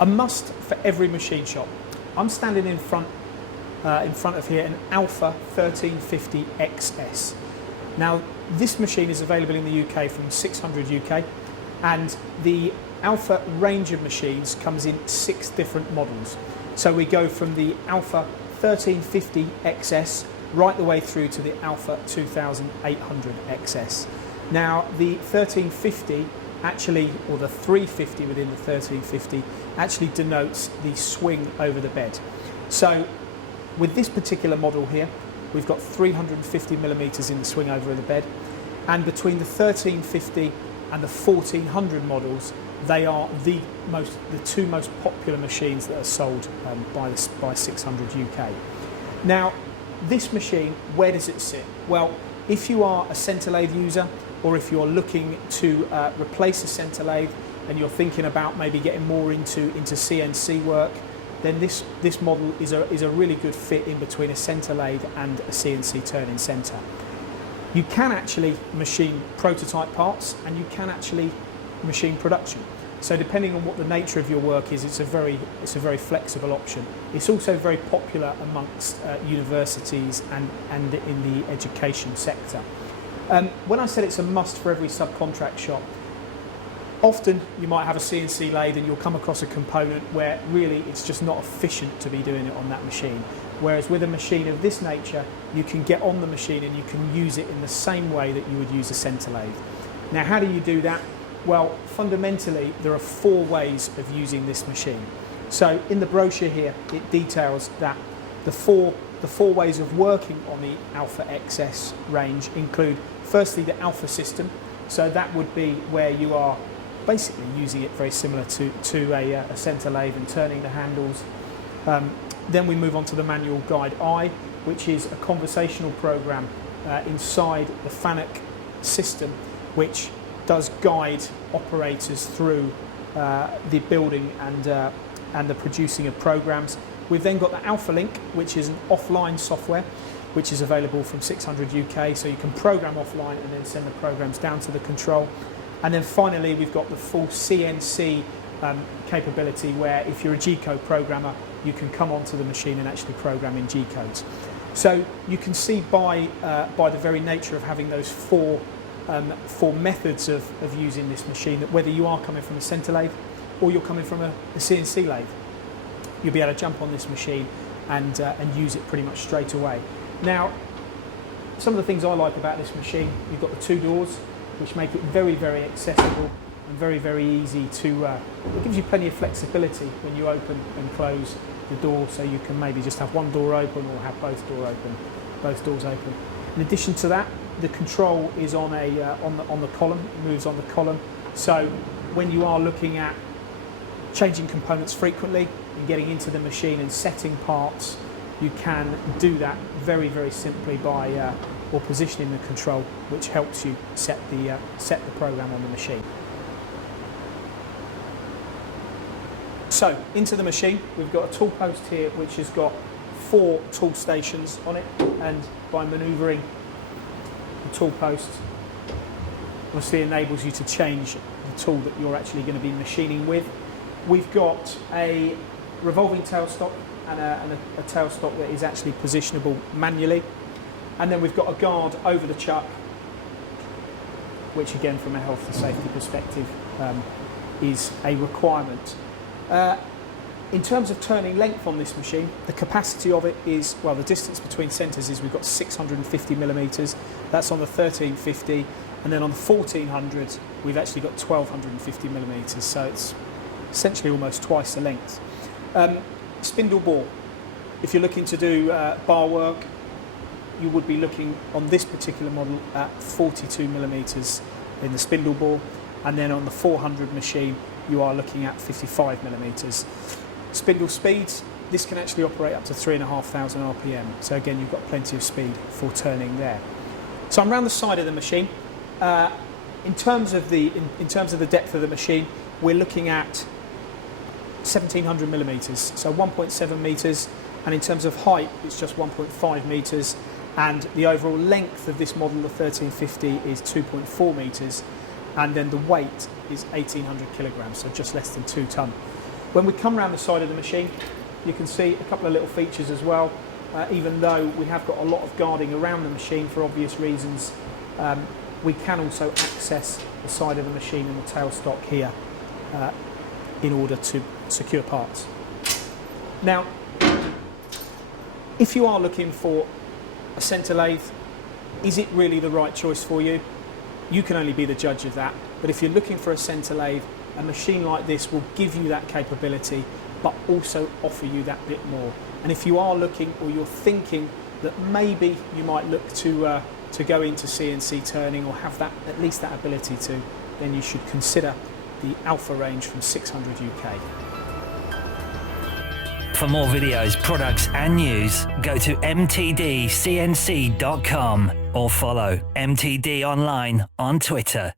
A must for every machine shop. I'm standing in front of here an Alpha 1350 XS. Now this machine is available in the UK from 600 UK, and the Alpha range of machines comes in 6 different models. So we go from the Alpha 1350 XS right the way through to the Alpha 2800 XS. Now the 1350 actually, or the 350 within the 1350, actually denotes the swing over the bed. So with this particular model here, we've got 350 millimeters in the swing over the bed, and between the 1350 and the 1400 models, they are the 2 most popular machines that are sold by 600 UK. Now, this machine, where does it sit? Well, if you are a centre lathe user, or if you're looking to replace a centre lathe and you're thinking about maybe getting more into CNC work, then this model is a really good fit in between a centre lathe and a CNC turning centre. You can actually machine prototype parts, and you can actually machine production. So depending on what the nature of your work is, it's a very flexible option. It's also very popular amongst universities and in the education sector. When I said it's a must for every subcontract shop, often you might have a CNC lathe and you'll come across a component where really it's just not efficient to be doing it on that machine. Whereas with a machine of this nature, you can get on the machine and you can use it in the same way that you would use a centre lathe. Now, how do you do that? Well, fundamentally, there are 4 ways of using this machine. So in the brochure here, it details that the four ways of working on the Alpha XS range include, firstly, the Alpha system. So that would be where you are basically using it very similar to a centre lathe and turning the handles. Then we move on to the Manual Guide I, which is a conversational program inside the FANUC system, which does guide operators through the building and the producing of programs. We've then got the Alpha Link, which is an offline software, which is available from 600 UK, so you can program offline and then send the programs down to the control. And then finally, we've got the full CNC capability, where if you're a G-code programmer, you can come onto the machine and actually program in G-codes. So you can see by the very nature of having those four methods of using this machine, that whether you are coming from a centre lathe or you're coming from a CNC lathe, you'll be able to jump on this machine and use it pretty much straight away. Now, some of the things I like about this machine, you've got the 2 doors, which make it very, very accessible and very, very easy to, it gives you plenty of flexibility when you open and close the door, so you can maybe just have one door open or have both doors open. In addition to that, the control is on the column, it moves on the column, so when you are looking at changing components frequently and getting into the machine and setting parts, you can do that very, very simply by or positioning the control, which helps you set the program on the machine. So into the machine, we've got a tool post here which has got 4 tool stations on it, and by manoeuvring the tool post, obviously enables you to change the tool that you're actually going to be machining with. We've got a revolving tailstock and a tailstock that is actually positionable manually. And then we've got a guard over the chuck, which again, from a health and safety perspective, is a requirement. In terms of turning length on this machine, the capacity of it is, well, the distance between centres is we've got 650 millimetres. That's on the 1350, and then on the 1400, we've actually got 1250 millimetres. So it's essentially almost twice the length. Spindle bore. If you're looking to do bar work, you would be looking on this particular model at 42 millimetres in the spindle bore, and then on the 400 machine you are looking at 55 millimetres. Spindle speeds, this can actually operate up to 3,500 RPM, so again you've got plenty of speed for turning there. So I'm around the side of the machine. In terms of the depth of the machine, we're looking at 1,700 millimetres, so 1.7 metres, and in terms of height it's just 1.5 metres. And the overall length of this model, the 1350, is 2.4 metres, and then the weight is 1,800 kilograms, so just less than 2 tonne. When we come around the side of the machine, you can see a couple of little features as well. Even though we have got a lot of guarding around the machine for obvious reasons, we can also access the side of the machine and the tailstock here in order to secure parts. Now, if you are looking for a centre lathe, is it really the right choice for you? You can only be the judge of that. But if you're looking for a centre lathe, a machine like this will give you that capability, but also offer you that bit more. And if you are looking, or you're thinking that maybe you might look to go into CNC turning, or have that, at least that ability to, then you should consider the Alpha range from 600 UK. For more videos, products and news, go to mtdcnc.com or follow MTD Online on Twitter.